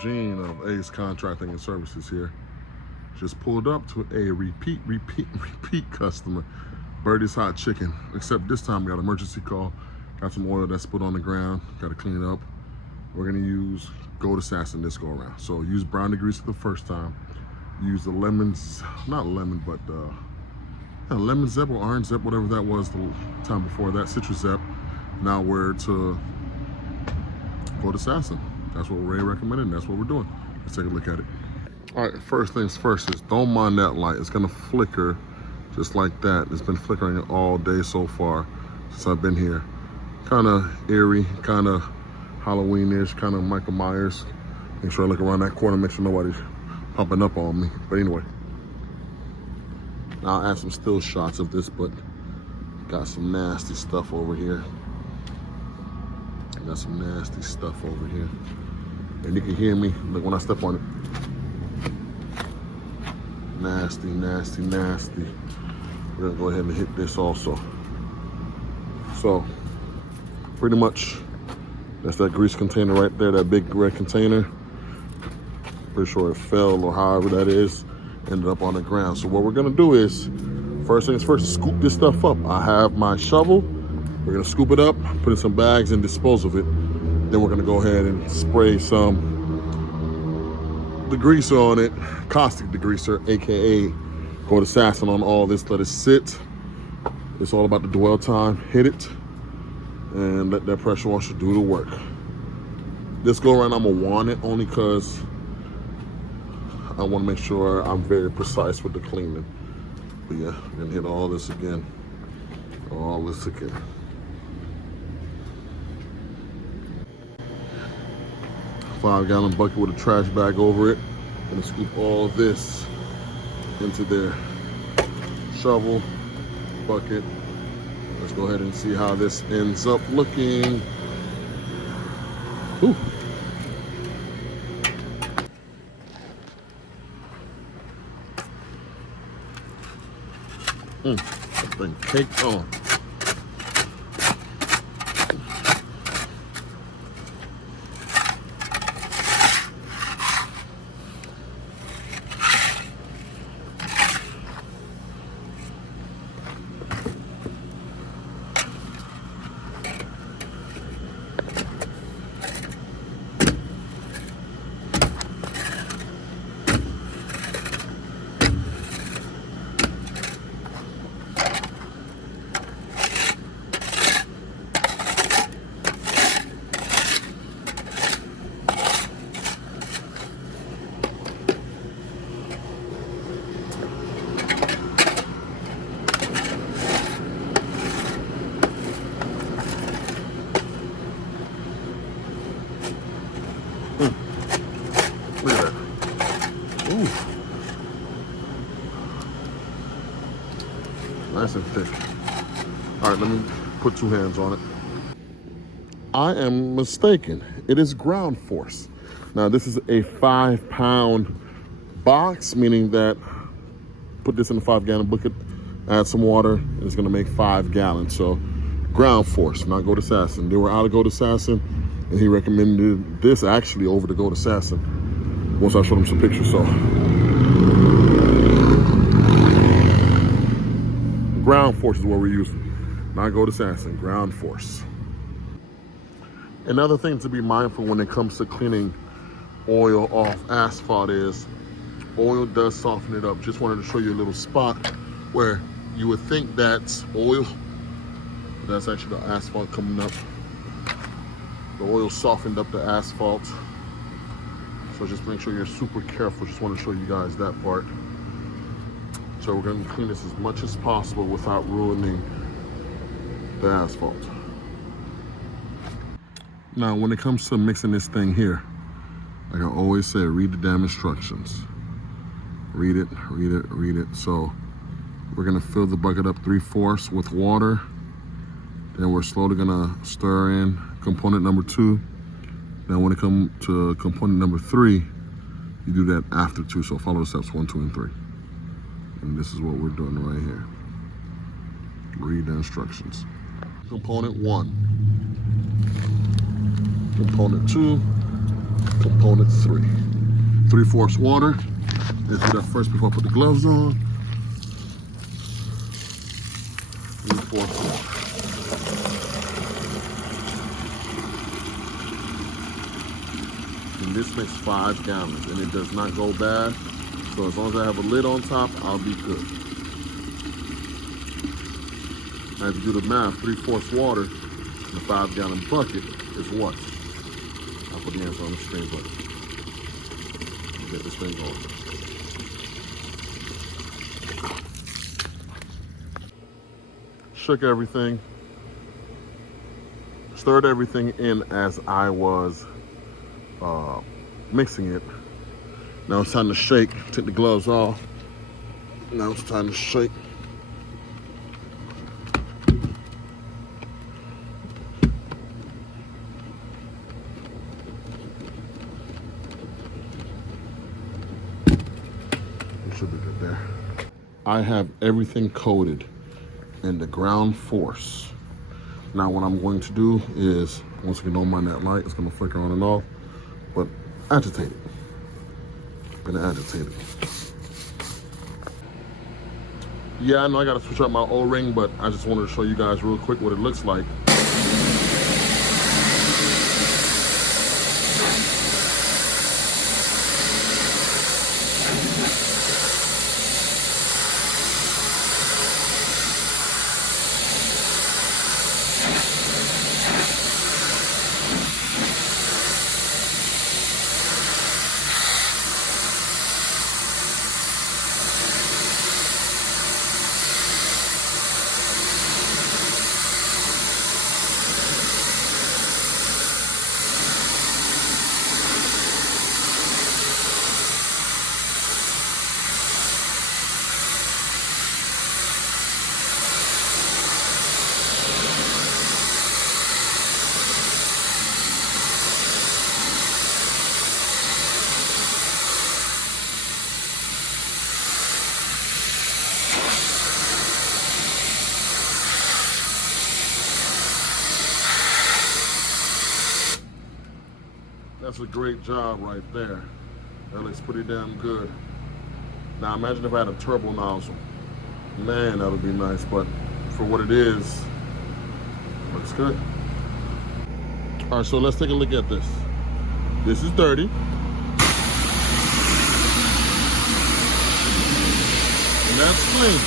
Gene of Ace Contracting and Services here. Just pulled up to a repeat customer, Birdie's Hot Chicken. Except this time we got an emergency call. Got some oil that's put on the ground. Got to clean it up. We're gonna use Gold Assassin this go around. So use brown degreaser the first time. Use the lemons, not lemon, but lemon zep or orange zep, whatever that was the time before that, citrus zep. Now we're to Gold Assassin. That's what Ray recommended. That's what we're doing. Let's take a look at it. All right, first things first is don't mind that light. It's gonna flicker just like that. It's been flickering all day so far since I've been here. Kind of eerie, kind of Halloween-ish, kind of Michael Myers. Make sure I look around that corner, make sure nobody's pumping up on me. But anyway, I'll add some still shots of this, but got some nasty stuff over here. Got some nasty stuff over here. And you can hear me, look when I step on it. Nasty, nasty, nasty. We're gonna go ahead and hit this also. So, pretty much, that's that grease container right there, that big red container. Pretty sure it fell or however that is, ended up on the ground. So what we're gonna do is, first things first, scoop this stuff up. I have my shovel. We're gonna scoop it up, put in some bags and dispose of it. Then we're gonna go ahead and spray some degreaser on it, caustic degreaser, AKA Gold Assassin on all this, let it sit. It's all about the dwell time. Hit it and let that pressure washer do the work. This go around, I'm gonna want it only because I wanna make sure I'm very precise with the cleaning. But yeah, we're gonna hit all this again. All this again. Five-gallon bucket with a trash bag over it. Gonna scoop all this into there. Shovel, bucket. Let's go ahead and see how this ends up looking. Ooh. That thing caked on. Look at that. Ooh. Nice and thick. All right, let me put two hands on it. I am mistaken. It is ground force. Now, this is a 5-pound box, meaning that put this in a 5-gallon bucket, add some water, and it's gonna make 5 gallons. So, ground force, not Gold Assassin. They were out of Gold Assassin, and he recommended this actually over the Gold Assassin once I showed him some pictures. So ground force is what we're using, not Gold Assassin, ground force. Another thing to be mindful when it comes to cleaning oil off asphalt is oil does soften it up. Just wanted to show you a little spot where you would think that's oil, but that's actually the asphalt coming up. The oil softened up the asphalt. So just make sure you're super careful. Just want to show you guys that part. So we're going to clean this as much as possible without ruining the asphalt. Now, when it comes to mixing this thing here, like I always say, read the damn instructions. Read it, read it, read it. So we're going to fill the bucket up 3/4 with water. Then we're slowly going to stir in component number 2. Then when it comes to component number 3, you do that after 2. So follow the steps 1, 2, and 3. And this is what we're doing right here. Read the instructions. Component 1. Component 2. component 3. 3/4 water. Let's do that first before I put the gloves on. 3/4 water. And this makes 5 gallons, and it does not go bad. So as long as I have a lid on top, I'll be good. I have to do the math. 3/4 water in a 5-gallon bucket is what? I'll put the answer on the screen, but get this thing going. Shook everything. Stirred everything in as I was mixing it. Now it's time to shake. Take the gloves off. Now it's time to shake. It should be good there. I have everything coated in the ground force. Now what I'm going to do is, once again, don't mind that light, it's gonna flicker on and off, but agitate it. I'm gonna agitate it. Yeah, I know I gotta switch out my O-ring, but I just wanted to show you guys real quick what it looks like. That's a great job right there. That looks pretty damn good. Now imagine if I had a turbo nozzle. Man, that would be nice, but for what it is, looks good. All right, so let's take a look at this. This is dirty. And that's clean.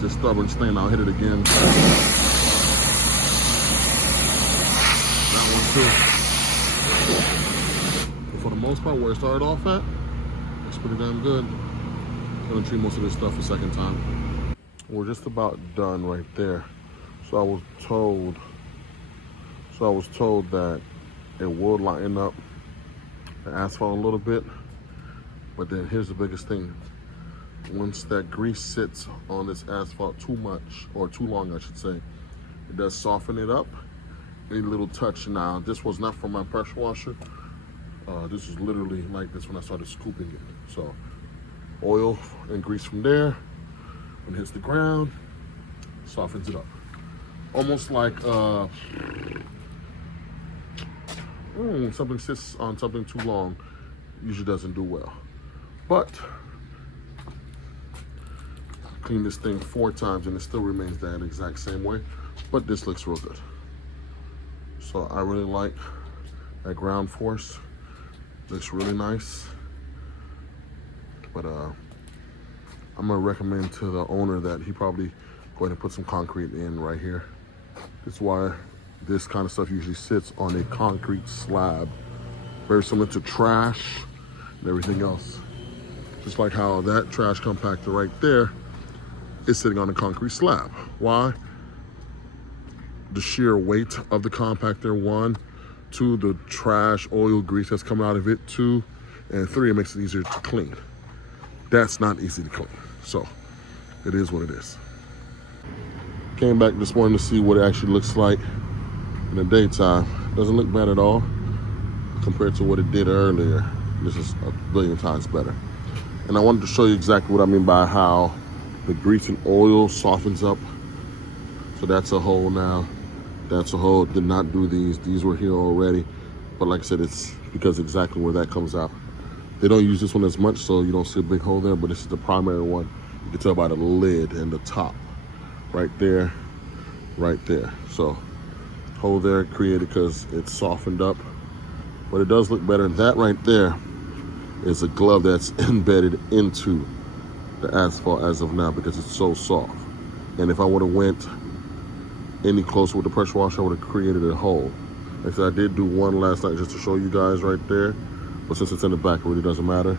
This stubborn stain, I'll hit it again. That one too. But for the most part, where it started off at, it's pretty damn good. I'm gonna treat most of this stuff a second time. We're just about done right there. So I was told that it would lighten up the asphalt a little bit. But then here's the biggest thing. Once that grease sits on this asphalt too much, or too long I should say, it does soften it up. Any little touch. Now, this was not from my pressure washer. This was literally like this when I started scooping it. So oil and grease from there, when it hits the ground, softens it up. almost like something sits on something too long, usually doesn't do well. But clean this thing 4 times and it still remains that exact same way, but this looks real good. So I really like that ground force. Looks really nice. But I'm gonna recommend to the owner that he probably go ahead and put some concrete in right here. That's why this kind of stuff usually sits on a concrete slab, very similar to trash and everything else. Just like how that trash compactor right there is sitting on a concrete slab. Why? The sheer weight of the compactor, 1, 2, the trash, oil, grease that's coming out of it, 2, and 3, it makes it easier to clean. That's not easy to clean. So it is what it is. Came back this morning to see what it actually looks like in the daytime. Doesn't look bad at all compared to what it did earlier. This is a billion times better. And I wanted to show you exactly what I mean by how the grease and oil softens up. So that's a hole now. That's a hole. Did not do these. These were here already. But like I said, it's because exactly where that comes out. They don't use this one as much, so you don't see a big hole there, but this is the primary one. You can tell by the lid and the top. Right there, right there. So hole there created because it's softened up. But it does look better. That right there is a glove that's embedded into the asphalt as of now because it's so soft. And if I would have went any closer with the pressure washer, I would have created a hole. Like I said, I did do one last night just to show you guys right there. But since it's in the back, it really doesn't matter.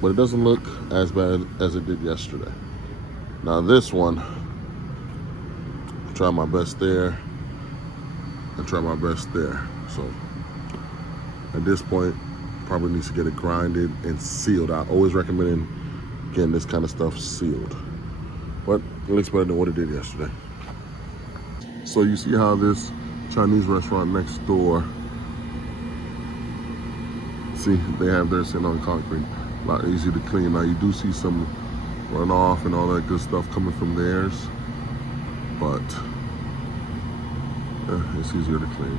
But it doesn't look as bad as it did yesterday. Now this one, try my best there and try my best there. So at this point, probably needs to get it grinded and sealed. I always recommend getting this kind of stuff sealed. But it looks better than what it did yesterday. So you see how this Chinese restaurant next door, see, they have theirs sitting on concrete. A lot easier to clean. Now you do see some runoff and all that good stuff coming from theirs, but it's easier to clean.